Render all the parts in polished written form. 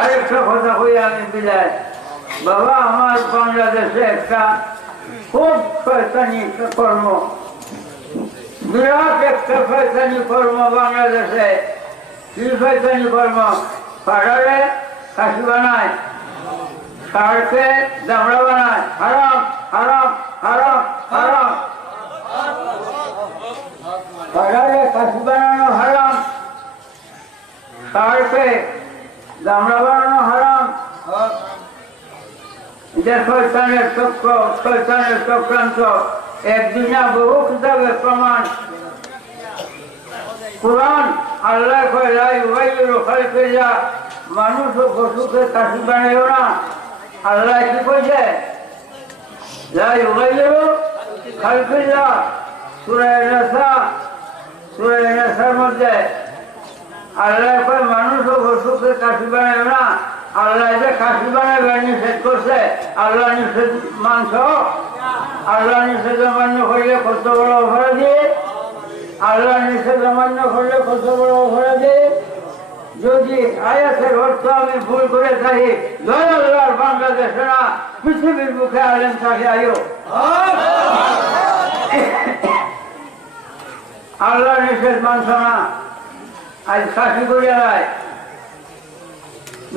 আরেকটা কথা কই আমি বিদায়। বাবা, আমার বাংলাদেশে একটা খুব শয়তানি কর্ম, বিরাট একটা শয়তানি কর্ম বাংলাদেশে। কি শয়তানি কর্ম? পাড়ারে খাসি বানায়, ষাঁড়কে দামড়া বানায়। হারাম হারাম হারাম হারাম। পাড়ারে খাসি বানানো হারাম, ষাঁড়কে দামড়া বানানো হারাম। এটা শয়তানের চক্র, শয়তানের চক্রান্ত। একদিন না বহু কিতাবে প্রমাণ। কুরআন আল্লাহ কয় লা ইউগাইয়িরু খালকিল্লাহ, মানুষ ও পশুকে খাসি বানাইও না। আল্লাহ কি কইছে? লা ইউগাইয়িরু খালকিল্লাহ। সূরা নিসার মধ্যে আল্লাহ কয় মানুষ ও পশুকে খাসি বানাইও না। আল্লাহ যে খাসি বানাইবার নিষেধ করছে, আল্লাহ নিষেধ মানছ? আল্লাহ নিষেধ মান্য করলে কত বড় অপরাধী! আল্লাহ নিষেধ অমান্য করলে কত বড় অপরাধী! যদি আয়াতের অর্থ আমি ভুল করে থাকি, জয় আল্লাহর বাংলাদেশে না, পৃথিবীর মুখে আলেম থাকে আয়ো। আল্লাহ নিষেধ মানছ না, আজ খাসি করিয়া দেয়।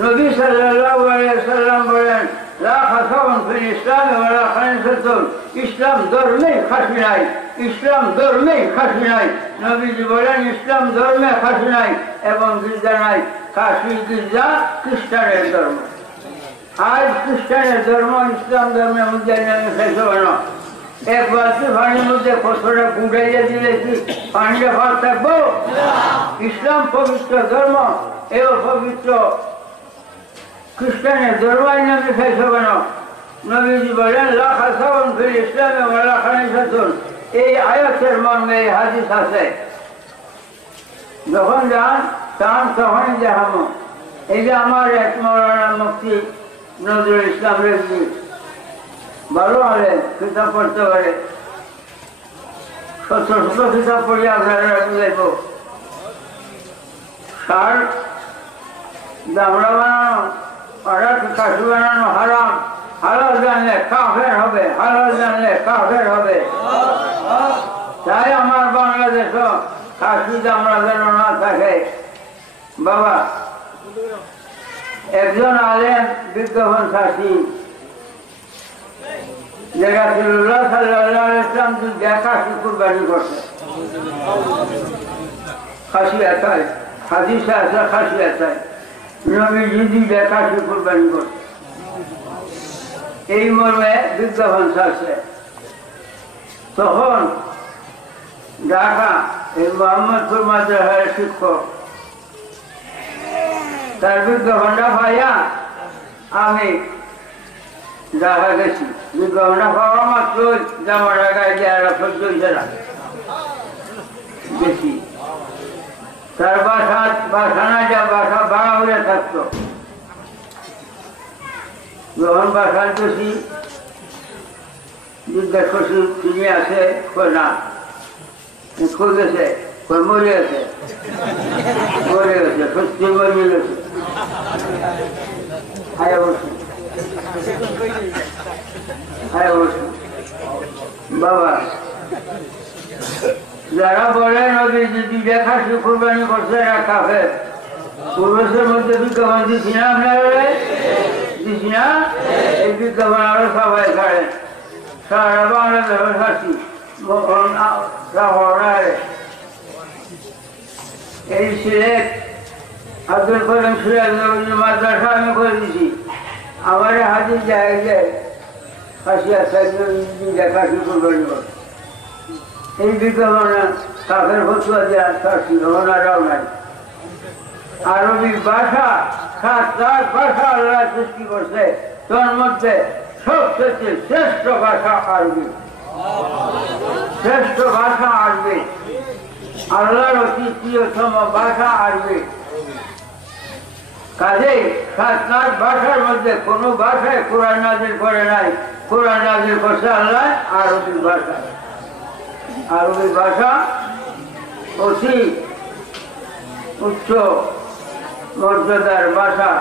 নবী সাল্লাল্লাহু আলাইহি সাল্লাম বলেন, লা খাসাউন ফিল ইসলাম ওয়ালা খানিসাতুন, ইসলাম ধর্মে খাসি নাই, ইসলাম ধর্মে খাসি নাই। নবীজি বলেন ইসলাম ধর্মে খাসি নাই এবং গির্জা নাই। খাসি গির্জা খ্রিস্টানের ধর্ম। আজ খ্রিস্টানের ধর্ম ইসলাম ধর্মের মধ্যে নেমে ফেলতে কেন? এক বালতি পানির মধ্যে কতটা গুড়াইয়া দিলে কি পানিটা ভালো থাকবো? ইসলাম পবিত্র ধর্ম, এ পবিত্র খ্রিস্টানের ধর্মাই নামে ফেলতে কেন? নবীজি বলেন লা খাসাউন ফিল ইসলামে ওয়ালা খানিসাতুন। এই আয়াতের মর্মে এই হাদিস আছে। যখন যান চান তখনই দেখাম। এই যে আমার এক মৌলানা মুফতি নজরুল ইসলাম রেজভী, ভালো হলে কিতাব পড়তে পারে, শত শত কিতাব পড়িয়া আপনারা দেখব। ষাঁড় দামড়া বানানো, খাসি বানানো হারাম। হালাল জানলে কাফের হবে, হালাল জানলে কাফের হবে। তাই আমার বাংলাদেশ খাসি দামড়া যেন না থাকে। বাবা, একজন আলেম বিজ্ঞাপন খাসি যে রাসূলুল্লাহ সাল্লাল্লাহু আলাইহি ওয়াসাল্লাম খাসি কুরবানি করছে। খাসি আতায় হাদিসে আছে, খাসি আতায় নবীজি দুইটা খাসি কুরবানি করছে। এই মর্মে বিজ্ঞাপন ছাড়ছে। তখন ঢাকা এই মোহাম্মদপুর মাদ্রাসার শিক্ষক তার বিজ্ঞাপনটা পাইয়া আমি ঢাকা গেছি। বিজ্ঞাপনটা পাওয়া মাত্র জামা ঢাকায় গিয়ে সহ্য হয়েছে না, গেছি। তার বাসা না যা বাসা ভাড়া হয়ে থাকতো। যখন বাসায় গেছি জিজ্ঞাসা করছি তিনি আছে, না কই গেছে, মরে গেছে, মরে গেছে, সত্যি মরে গেছে। বাবা, যারা বলে নবীজি দুইটা খাসি কুরবানি করছে এরা কাফের। পূর্বেশের মধ্যে বিজ্ঞাপন দিচ্ছি না আপনারা, দিচ্ছি না? এই বিজ্ঞাপন আরো সবাই ছাড়েন। সারা বাংলাদেশের খাসি এই সিলেট আব্দুল করিম সিরাজ মাদ্রাসা আমি করে দিছি। আমার হাজির যায় যে খাসি আছে, খাসি কুরবানি করছে। এই বিজ্ঞাপনে কাফের ফতুয়া দেওয়া তার শিরোনারাও নাই। আরবি ভাষা 7 ভাষা আল্লাহ সৃষ্টি করছে, তার মধ্যে সবচেয়ে শ্রেষ্ঠ ভাষা আরবি। শ্রেষ্ঠ ভাষা আরবি, আল্লাহর অতি প্রিয়তম ভাষা আরবি। কাজেই 7 ভাষার মধ্যে কোন ভাষায় কোরআন নাজিল করে নাই। কোরআন নাজিল করছে আল্লাহ আরবি ভাষা। আরবি ভাষা অতি উচ্চ মর্যাদার ভাষা,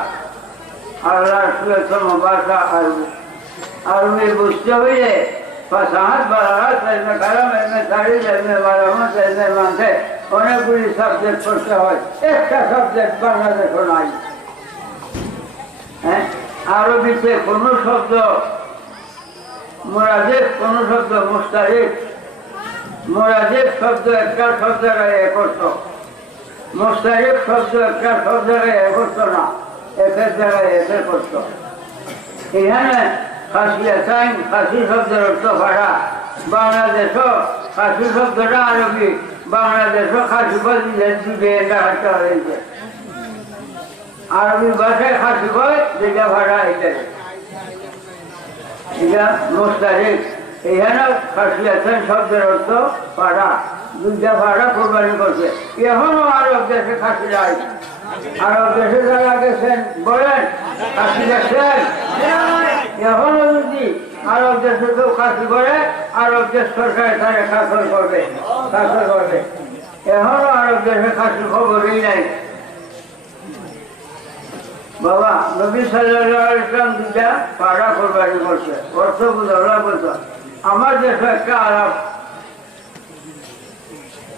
আল্লাহর সুলতম ভাষা আরবি। আরবি বুঝতে হইলে ফাসাহাত, বালাগাত, ইলমে কালাম, ইলমে তারিখ, ইলমে মালামত, ইলমে মানতিক অনেকগুলি সাবজেক্ট পড়তে হয়। একটা সাবজেক্ট বাংলাদেশও নাই। হ্যাঁ, আরবিতে কোনো শব্দ মুরাদিফ, কোনো শব্দ মুস্তারিফ। মুরাদিফ শব্দ একটা শব্দের এক অর্থ, মুস্তারিফ শব্দ একটা শব্দের এক অর্থ না, একের জায়গায় একের অর্থ। এখানে খাসিয়াতাইন, খাসি শব্দের অর্থ ভাড়া। বাংলাদেশও খাসি শব্দটা আরবি, বাংলাদেশও খাসি দুটো একটা হয়েছে। আরবি ভাষায় খাসি বয়, যেটা ভাড়া এটা এটা মুস্তারিফ। এখানে খাসিয়াতাইন শব্দের অর্থ ভাড়া, দুইটা ভাড়া কোরবানি করছে। এখনো আরব দেশে খাসি যায়। আরব দেশে যারা গেছেন বলেন খাসি দেখছেন? এখনো যদি আরব দেশে কেউ খাসি করে, আরব দেশ সরকার তারা শাসন করবে। এখনো আরব দেশে খাসি খবরই নাই। বাবা নবী সাল্লাল্লাহু আলাইহি ওয়াসাল্লাম দুইটা পাড়া কোরবানি করছে। অর্থ বুঝালা বলতো আমার দেশে একটা আরব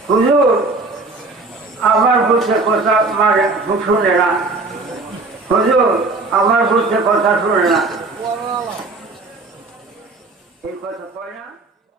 হুজুর আমার বলছে কথা মানে শুনে না, হুজুর আমার বলছে কথা শুনে না, এই কথা